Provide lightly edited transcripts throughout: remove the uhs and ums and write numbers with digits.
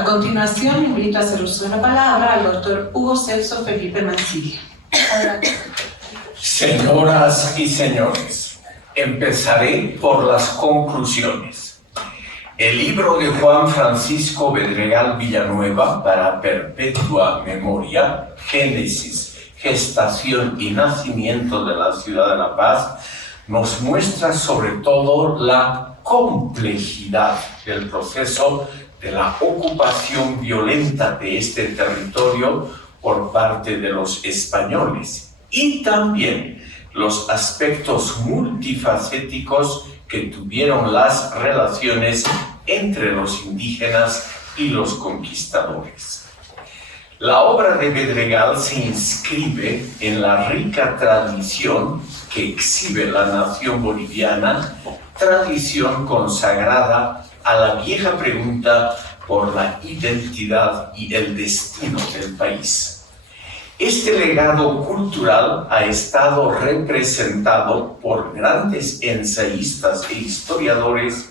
A continuación, invito a hacer uso de la palabra al doctor Hugo Celso Felipe Mancilla. Señoras y señores, empezaré por las conclusiones. El libro de Juan Francisco Bedregal Villanueva, Para Perpetua Memoria, Génesis, Gestación y Nacimiento de la Ciudad de La Paz, nos muestra sobre todo la complejidad del proceso de la ocupación violenta de este territorio por parte de los españoles y también los aspectos multifacéticos que tuvieron las relaciones entre los indígenas y los conquistadores. La obra de Bedregal se inscribe en la rica tradición que exhibe la nación boliviana, tradición consagrada a la vieja pregunta por la identidad y el destino del país. Este legado cultural ha estado representado por grandes ensayistas e historiadores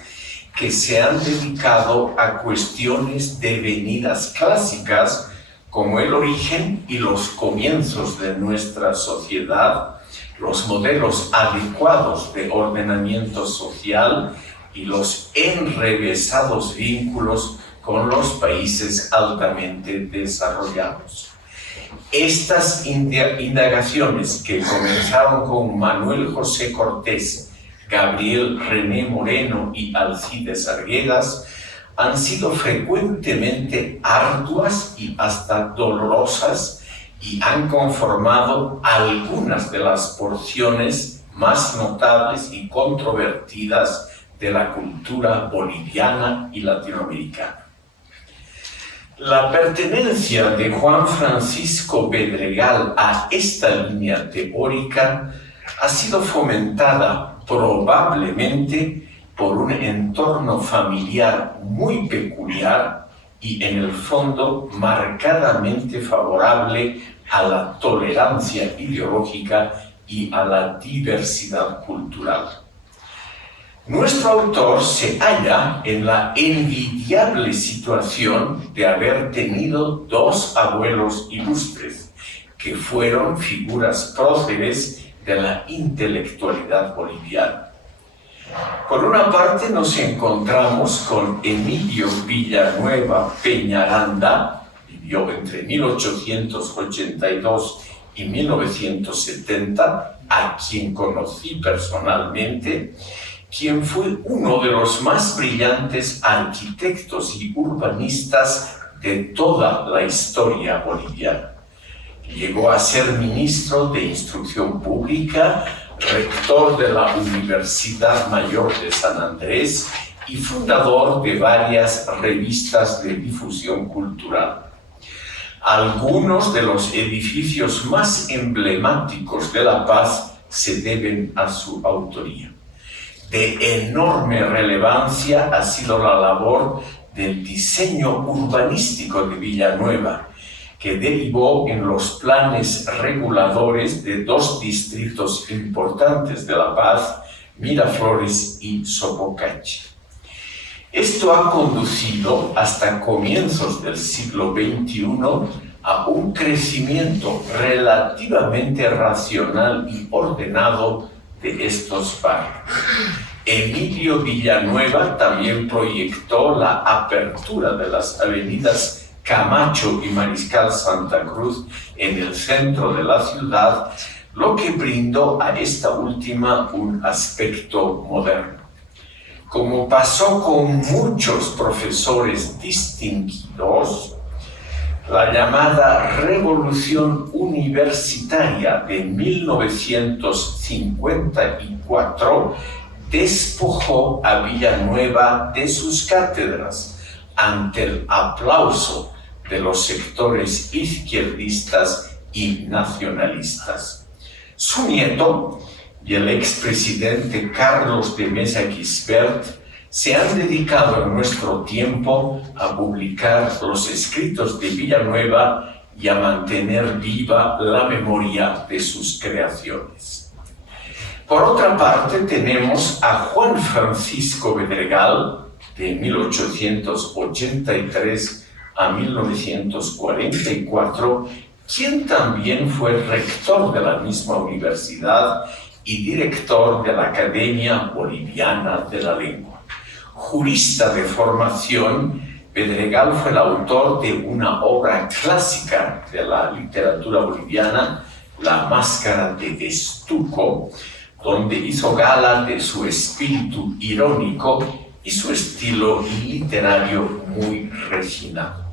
que se han dedicado a cuestiones devenidas clásicas como el origen y los comienzos de nuestra sociedad, los modelos adecuados de ordenamiento social y los enrevesados vínculos con los países altamente desarrollados. Estas indagaciones, que comenzaron con Manuel José Cortés, Gabriel René Moreno y Alcides Arguedas, han sido frecuentemente arduas y hasta dolorosas y han conformado algunas de las porciones más notables y controvertidas de la cultura boliviana y latinoamericana. La pertenencia de Juan Francisco Bedregal a esta línea teórica ha sido fomentada probablemente por un entorno familiar muy peculiar y en el fondo marcadamente favorable a la tolerancia ideológica y a la diversidad cultural. Nuestro autor se halla en la envidiable situación de haber tenido dos abuelos ilustres, que fueron figuras próceres de la intelectualidad boliviana. Por una parte nos encontramos con Emilio Villanueva Peñaranda, vivió entre 1882 y 1970, a quien conocí personalmente, quien fue uno de los más brillantes arquitectos y urbanistas de toda la historia boliviana. Llegó a ser ministro de Instrucción Pública, rector de la Universidad Mayor de San Andrés y fundador de varias revistas de difusión cultural. Algunos de los edificios más emblemáticos de La Paz se deben a su autoría. De enorme relevancia ha sido la labor del diseño urbanístico de Villanueva, que derivó en los planes reguladores de dos distritos importantes de La Paz, Miraflores y Sopocachi. Esto ha conducido hasta comienzos del siglo XXI a un crecimiento relativamente racional y ordenado de estos barrios. Emilio Villanueva también proyectó la apertura de las avenidas Camacho y Mariscal Santa Cruz en el centro de la ciudad, lo que brindó a esta última un aspecto moderno. Como pasó con muchos profesores distinguidos, la llamada Revolución Universitaria de 1954 despojó a Villanueva de sus cátedras ante el aplauso de los sectores izquierdistas y nacionalistas. Su nieto y el expresidente Carlos de Mesa Gisbert se han dedicado en nuestro tiempo a publicar los escritos de Villanueva y a mantener viva la memoria de sus creaciones. Por otra parte, tenemos a Juan Francisco Bedregal, de 1883 a 1944, quien también fue rector de la misma universidad y director de la Academia Boliviana de la Lengua. Jurista de formación, Pedregal fue el autor de una obra clásica de la literatura boliviana, La Máscara de Estuco, donde hizo gala de su espíritu irónico y su estilo literario muy refinado.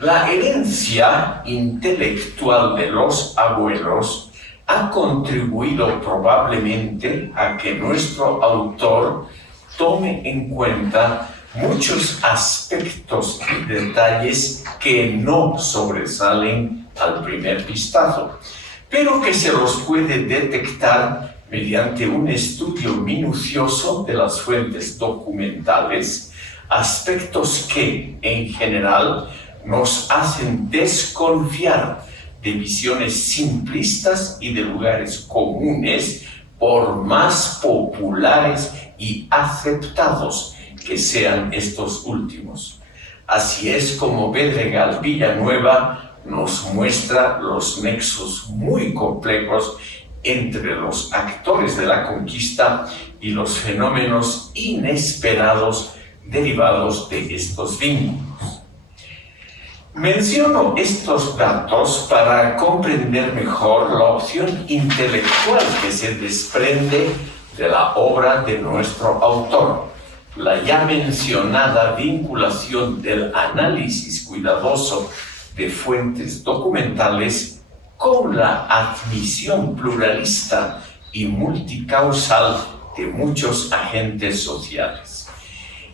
La herencia intelectual de los abuelos ha contribuido probablemente a que nuestro autor tome en cuenta muchos aspectos y detalles que no sobresalen al primer vistazo, pero que se los puede detectar mediante un estudio minucioso de las fuentes documentales, aspectos que, en general, nos hacen desconfiar de visiones simplistas y de lugares comunes, por más populares y aceptados que sean estos últimos. Así es como Pedregal Villanueva nos muestra los nexos muy complejos entre los actores de la conquista y los fenómenos inesperados derivados de estos vínculos. Menciono estos datos para comprender mejor la opción intelectual que se desprende de la obra de nuestro autor, la ya mencionada vinculación del análisis cuidadoso de fuentes documentales con la admisión pluralista y multicausal de muchos agentes sociales.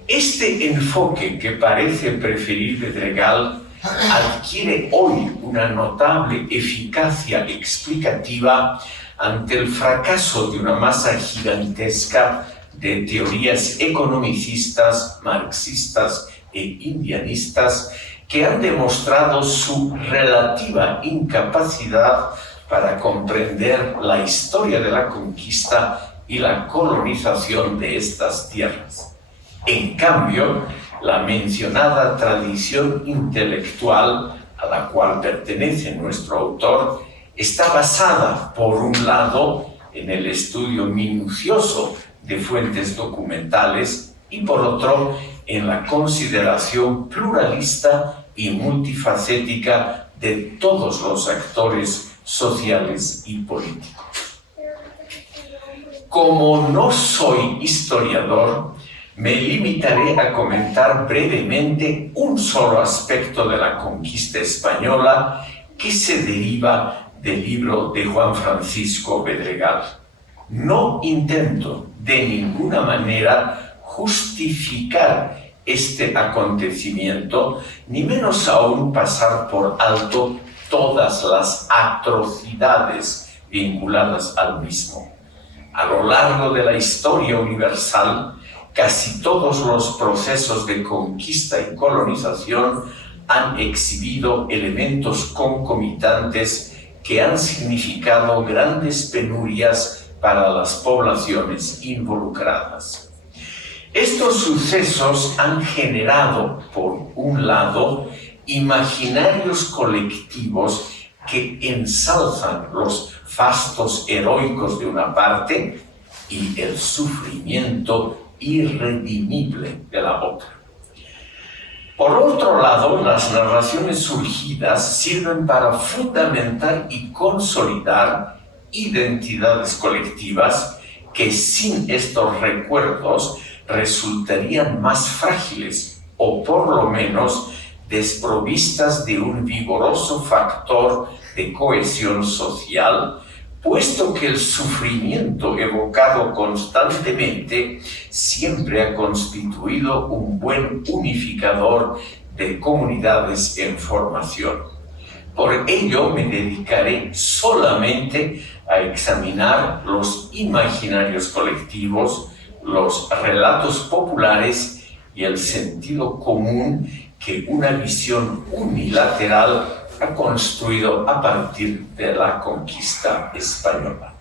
Este enfoque que parece preferir Pedregal adquiere hoy una notable eficacia explicativa ante el fracaso de una masa gigantesca de teorías economicistas, marxistas e indianistas que han demostrado su relativa incapacidad para comprender la historia de la conquista y la colonización de estas tierras. En cambio, la mencionada tradición intelectual a la cual pertenece nuestro autor está basada, por un lado, en el estudio minucioso de fuentes documentales y, por otro, en la consideración pluralista y multifacética de todos los actores sociales y políticos. Como no soy historiador, me limitaré a comentar brevemente un solo aspecto de la conquista española que se deriva del libro de Juan Francisco Pedregal. No intento de ninguna manera justificar este acontecimiento, ni menos aún pasar por alto todas las atrocidades vinculadas al mismo. A lo largo de la historia universal, casi todos los procesos de conquista y colonización han exhibido elementos concomitantes que han significado grandes penurias para las poblaciones involucradas. Estos sucesos han generado, por un lado, imaginarios colectivos que ensalzan los fastos heroicos de una parte y el sufrimiento irredimible de la otra. Por otro lado, las narraciones surgidas sirven para fundamentar y consolidar identidades colectivas que sin estos recuerdos resultarían más frágiles o por lo menos desprovistas de un vigoroso factor de cohesión social, puesto que el sufrimiento evocado constantemente siempre ha constituido un buen unificador de comunidades en formación. Por ello me dedicaré solamente a examinar los imaginarios colectivos, los relatos populares y el sentido común que una visión unilateral ha construido a partir de la conquista española.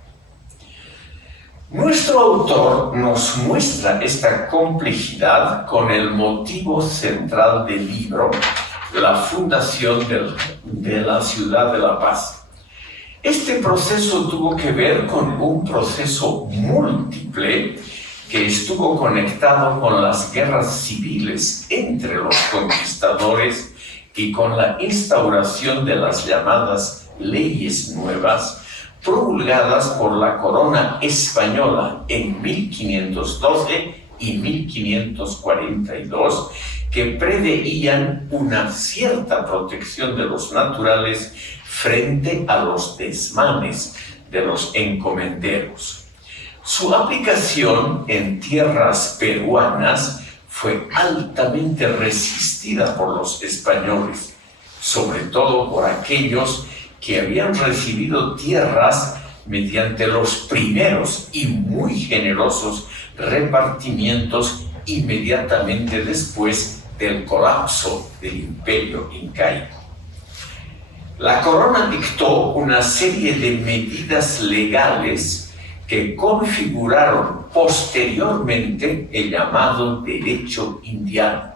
Nuestro autor nos muestra esta complejidad con el motivo central del libro, la fundación de la ciudad de La Paz. Este proceso tuvo que ver con un proceso múltiple que estuvo conectado con las guerras civiles entre los conquistadores y con la instauración de las llamadas leyes nuevas promulgadas por la corona española en 1512 y 1542, que preveían una cierta protección de los naturales frente a los desmanes de los encomenderos. Su aplicación en tierras peruanas fue altamente resistida por los españoles, sobre todo por aquellos que habían recibido tierras mediante los primeros y muy generosos repartimientos inmediatamente después del colapso del Imperio Incaico. La corona dictó una serie de medidas legales que configuraron posteriormente el llamado derecho indiano,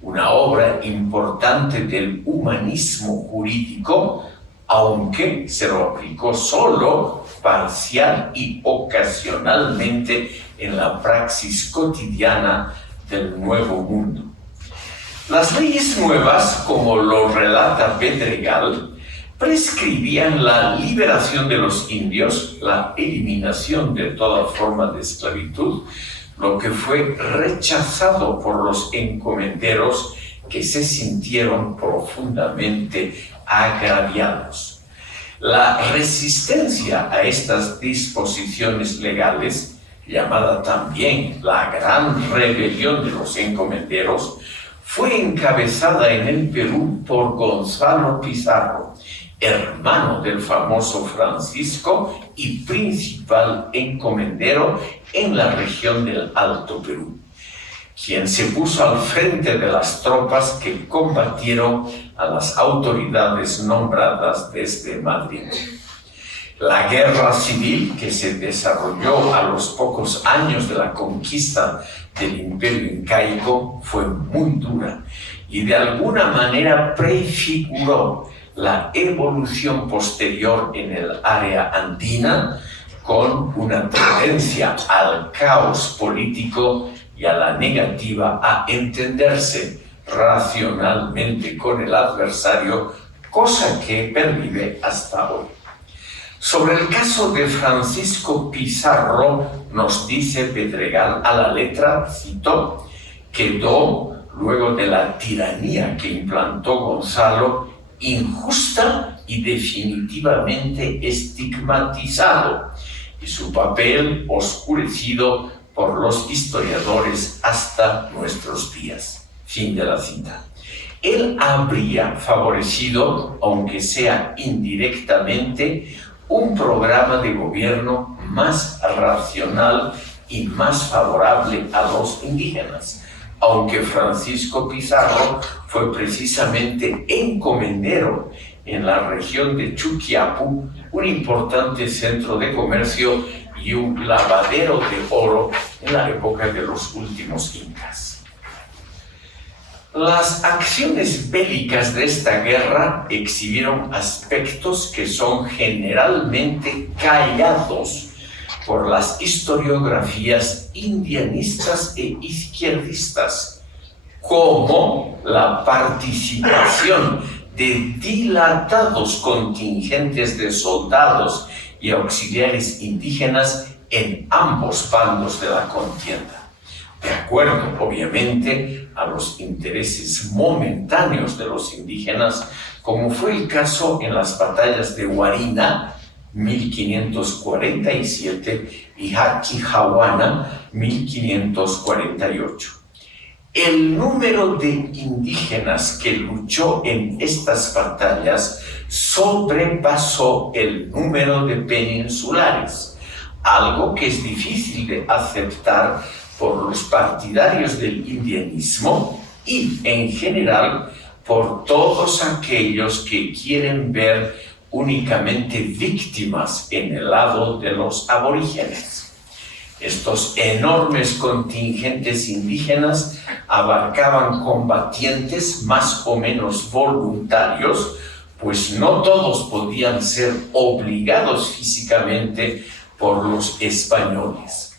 una obra importante del humanismo jurídico, aunque se lo aplicó solo, parcial y ocasionalmente en la praxis cotidiana del Nuevo Mundo. Las leyes nuevas, como lo relata Pedregal, prescribían la liberación de los indios, la eliminación de toda forma de esclavitud, lo que fue rechazado por los encomenderos que se sintieron profundamente agraviados. La resistencia a estas disposiciones legales, llamada también la Gran Rebelión de los Encomenderos, fue encabezada en el Perú por Gonzalo Pizarro, hermano del famoso Francisco y principal encomendero en la región del Alto Perú, quien se puso al frente de las tropas que combatieron a las autoridades nombradas desde Madrid. La guerra civil, que se desarrolló a los pocos años de la conquista del Imperio Incaico, fue muy dura y de alguna manera prefiguró la evolución posterior en el área andina, con una tendencia al caos político y a la negativa a entenderse racionalmente con el adversario, cosa que pervive hasta hoy. Sobre el caso de Francisco Pizarro, nos dice Pedregal a la letra, cito, quedó, luego de la tiranía que implantó Gonzalo, injusta y definitivamente estigmatizado, y su papel oscurecido por los historiadores hasta nuestros días. Fin de la cita. Él habría favorecido, aunque sea indirectamente, un programa de gobierno más racional y más favorable a los indígenas, aunque Francisco Pizarro fue precisamente encomendero en la región de Chuquiapu, un importante centro de comercio y un lavadero de oro en la época de los últimos incas. Las acciones bélicas de esta guerra exhibieron aspectos que son generalmente callados por las historiografías indianistas e izquierdistas, como la participación de dilatados contingentes de soldados y auxiliares indígenas en ambos bandos de la contienda, de acuerdo, obviamente, a los intereses momentáneos de los indígenas, como fue el caso en las batallas de Huarina, 1547, y Jaquijahuana, 1548. El número de indígenas que luchó en estas batallas sobrepasó el número de peninsulares, algo que es difícil de aceptar por los partidarios del indianismo y, en general, por todos aquellos que quieren ver únicamente víctimas en el lado de los aborígenes. Estos enormes contingentes indígenas abarcaban combatientes más o menos voluntarios, pues no todos podían ser obligados físicamente por los españoles.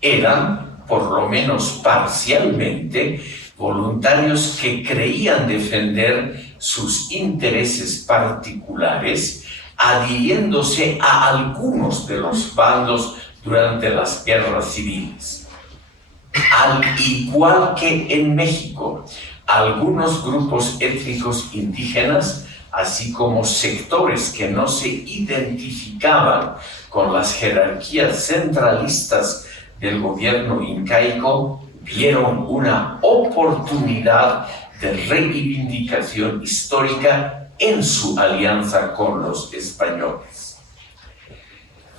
Eran, por lo menos parcialmente, voluntarios que creían defender sus intereses particulares, adhiriéndose a algunos de los bandos durante las guerras civiles. Al igual que en México, algunos grupos étnicos indígenas, así como sectores que no se identificaban con las jerarquías centralistas del gobierno incaico, vieron una oportunidad de reivindicación histórica en su alianza con los españoles.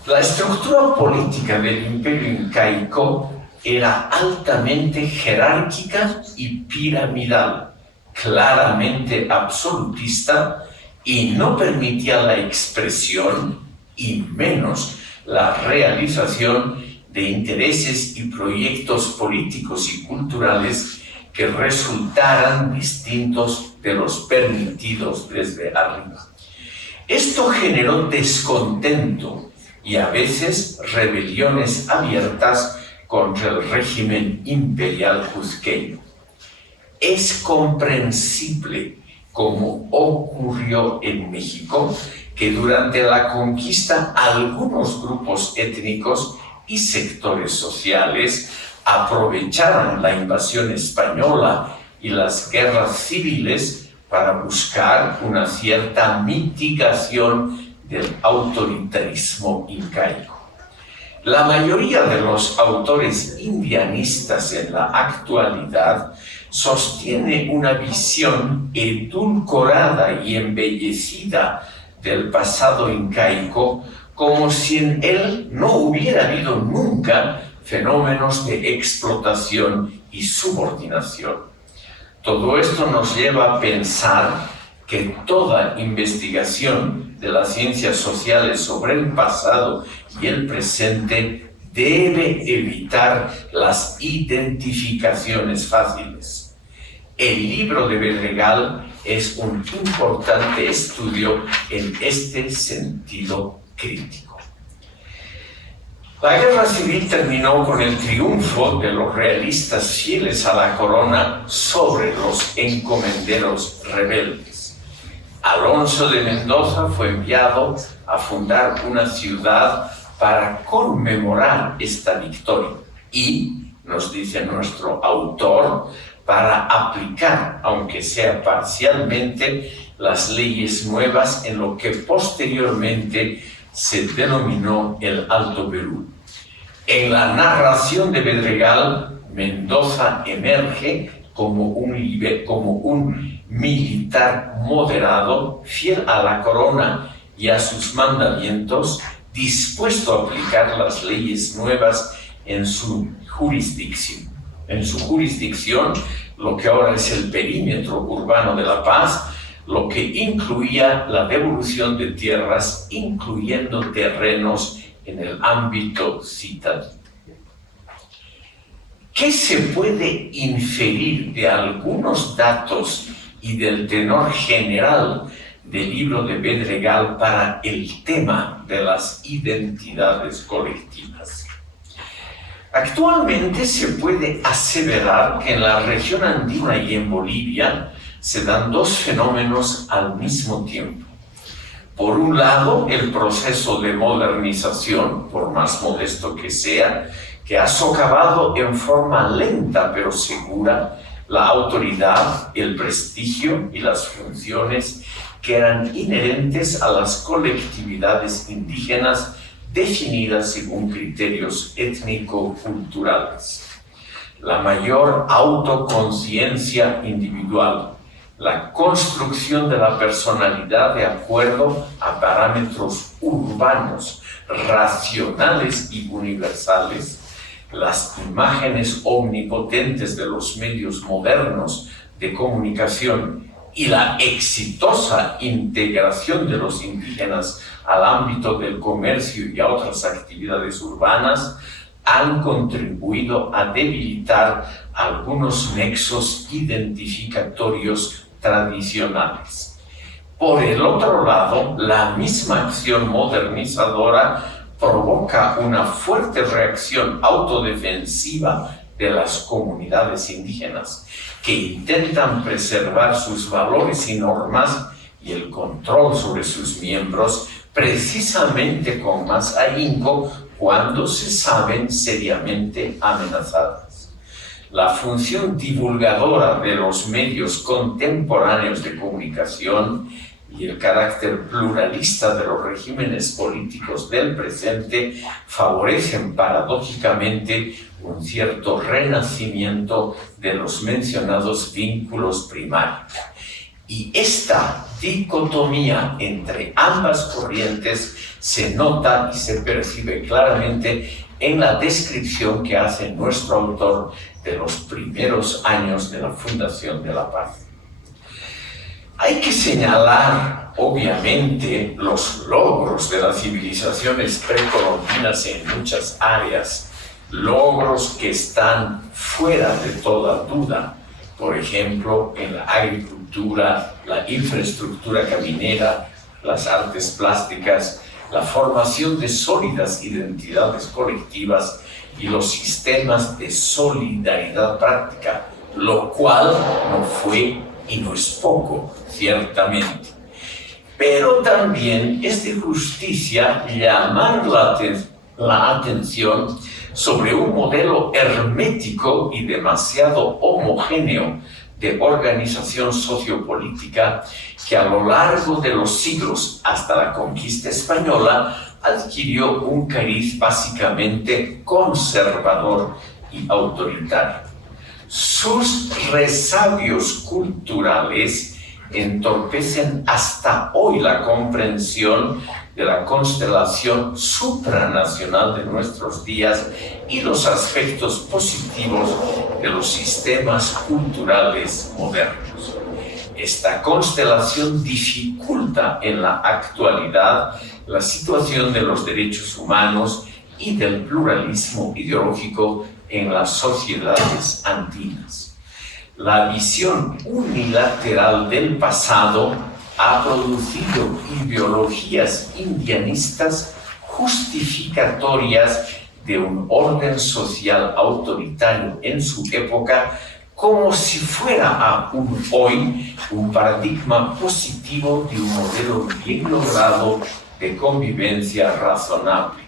La estructura política del imperio incaico era altamente jerárquica y piramidal, claramente absolutista, y no permitía la expresión y menos la realización de intereses y proyectos políticos y culturales que resultaran distintos de los permitidos desde arriba. Esto generó descontento y a veces rebeliones abiertas contra el régimen imperial cuzqueño. Es comprensible, como ocurrió en México, que durante la conquista algunos grupos étnicos y sectores sociales aprovecharon la invasión española y las guerras civiles para buscar una cierta mitigación del autoritarismo incaico. La mayoría de los autores indianistas en la actualidad sostiene una visión edulcorada y embellecida del pasado incaico, como si en él no hubiera habido nunca fenómenos de explotación y subordinación. Todo esto nos lleva a pensar que toda investigación de las ciencias sociales sobre el pasado y el presente debe evitar las identificaciones fáciles. El libro de Bedregal es un importante estudio en este sentido crítico. La guerra civil terminó con el triunfo de los realistas fieles a la corona sobre los encomenderos rebeldes. Alonso de Mendoza fue enviado a fundar una ciudad para conmemorar esta victoria y, nos dice nuestro autor, para aplicar, aunque sea parcialmente, las leyes nuevas en lo que posteriormente se denominó el Alto Perú. En la narración de Bedregal, Mendoza emerge como un militar moderado, fiel a la corona y a sus mandamientos, dispuesto a aplicar las leyes nuevas en su jurisdicción. En su jurisdicción, lo que ahora es el perímetro urbano de La Paz, lo que incluía la devolución de tierras, incluyendo terrenos en el ámbito citadino. ¿Qué se puede inferir de algunos datos y del tenor general del libro de Bedregal para el tema de las identidades colectivas? Actualmente se puede aseverar que en la región andina y en Bolivia se dan dos fenómenos al mismo tiempo. Por un lado, el proceso de modernización, por más modesto que sea, que ha socavado en forma lenta pero segura la autoridad, el prestigio y las funciones que eran inherentes a las colectividades indígenas definidas según criterios étnico-culturales. La mayor autoconciencia individual, la construcción de la personalidad de acuerdo a parámetros urbanos, racionales y universales, las imágenes omnipotentes de los medios modernos de comunicación y la exitosa integración de los indígenas al ámbito del comercio y a otras actividades urbanas han contribuido a debilitar algunos nexos identificatorios tradicionales. Por el otro lado, la misma acción modernizadora provoca una fuerte reacción autodefensiva de las comunidades indígenas, que intentan preservar sus valores y normas y el control sobre sus miembros, precisamente con más ahínco cuando se saben seriamente amenazadas. La función divulgadora de los medios contemporáneos de comunicación y el carácter pluralista de los regímenes políticos del presente favorecen paradójicamente un cierto renacimiento de los mencionados vínculos primarios. Y esta dicotomía entre ambas corrientes se nota y se percibe claramente en la descripción que hace nuestro autor de los primeros años de la fundación de la paz. Hay que señalar, obviamente, los logros de las civilizaciones precolombinas en muchas áreas, logros que están fuera de toda duda, por ejemplo, en la agricultura, la infraestructura caminera, las artes plásticas, la formación de sólidas identidades colectivas y los sistemas de solidaridad práctica, lo cual no fue y no es poco, ciertamente. Pero también es de justicia llamar la atención sobre un modelo hermético y demasiado homogéneo de organización sociopolítica que a lo largo de los siglos hasta la conquista española adquirió un cariz básicamente conservador y autoritario. Sus resabios culturales entorpecen hasta hoy la comprensión de la constelación supranacional de nuestros días y los aspectos positivos de los sistemas culturales modernos. Esta constelación dificulta en la actualidad la situación de los derechos humanos y del pluralismo ideológico en las sociedades andinas. La visión unilateral del pasado ha producido ideologías indianistas justificatorias de un orden social autoritario en su época, como si fuera aún hoy un paradigma positivo de un modelo bien logrado de convivencia razonable.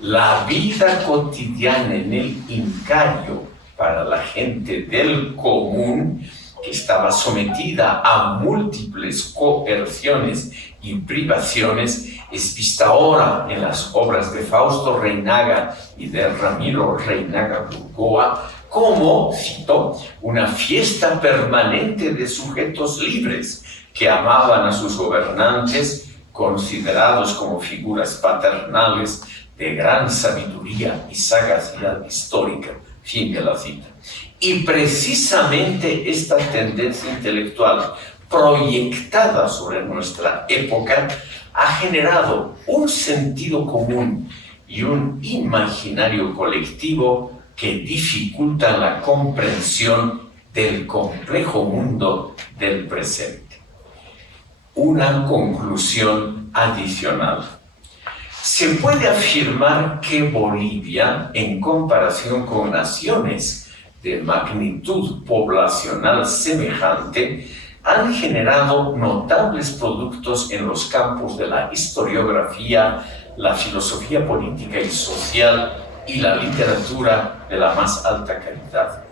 La vida cotidiana en el Incario para la gente del común, que estaba sometida a múltiples coerciones y privaciones, es vista ahora en las obras de Fausto Reynaga y de Ramiro Reynaga Burgoa como, cito, una fiesta permanente de sujetos libres que amaban a sus gobernantes, considerados como figuras paternales de gran sabiduría y sagacidad histórica. Fin de la cita. Y precisamente esta tendencia intelectual proyectada sobre nuestra época ha generado un sentido común y un imaginario colectivo que dificultan la comprensión del complejo mundo del presente. Una conclusión adicional. Se puede afirmar que Bolivia, en comparación con naciones de magnitud poblacional semejante, han generado notables productos en los campos de la historiografía, la filosofía política y social y la literatura de la más alta calidad.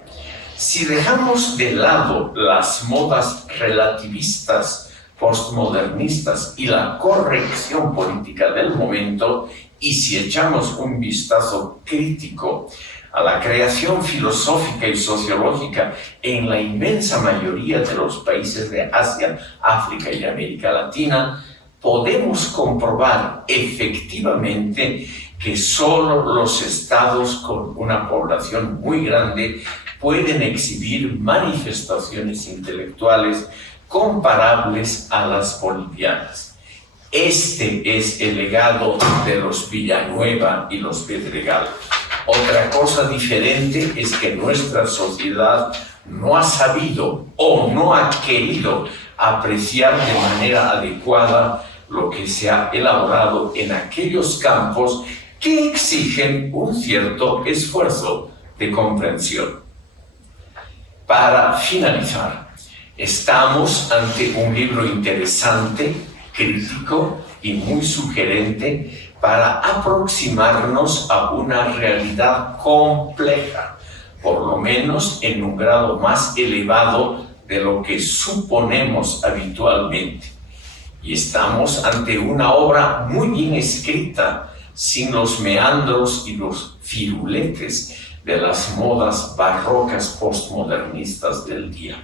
Si dejamos de lado las modas relativistas, postmodernistas y la corrección política del momento, y si echamos un vistazo crítico a la creación filosófica y sociológica en la inmensa mayoría de los países de Asia, África y América Latina, podemos comprobar efectivamente que solo los estados con una población muy grande pueden exhibir manifestaciones intelectuales comparables a las bolivianas. Este es el legado de los Villanueva y los Pedregal. Otra cosa diferente es que nuestra sociedad no ha sabido o no ha querido apreciar de manera adecuada lo que se ha elaborado en aquellos campos que exigen un cierto esfuerzo de comprensión. Para finalizar, estamos ante un libro interesante, crítico y muy sugerente para aproximarnos a una realidad compleja, por lo menos en un grado más elevado de lo que suponemos habitualmente. Y estamos ante una obra muy bien escrita, sin los meandros y los firuletes de las modas barrocas postmodernistas del día.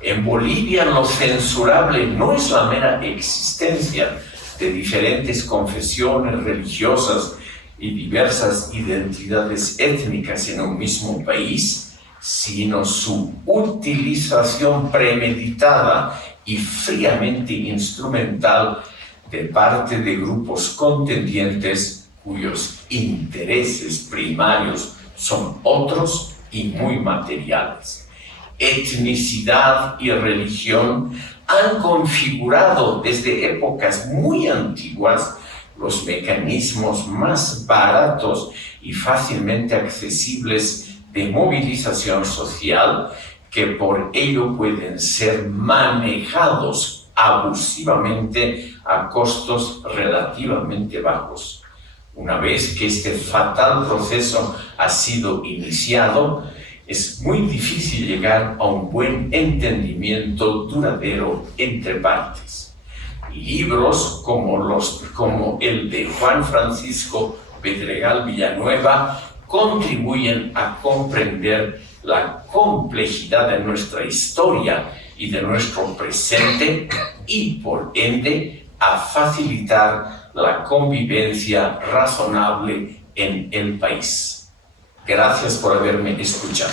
En Bolivia lo censurable no es la mera existencia de diferentes confesiones religiosas y diversas identidades étnicas en un mismo país, sino su utilización premeditada y fríamente instrumental de parte de grupos contendientes cuyos intereses primarios son otros y muy materiales. Etnicidad y religión han configurado desde épocas muy antiguas los mecanismos más baratos y fácilmente accesibles de movilización social, que por ello pueden ser manejados abusivamente a costos relativamente bajos. Una vez que este fatal proceso ha sido iniciado, es muy difícil llegar a un buen entendimiento duradero entre partes. Libros como el de Juan Francisco Pedregal Villanueva contribuyen a comprender la complejidad de nuestra historia y de nuestro presente y, por ende, a facilitar la convivencia razonable en el país. Gracias por haberme escuchado.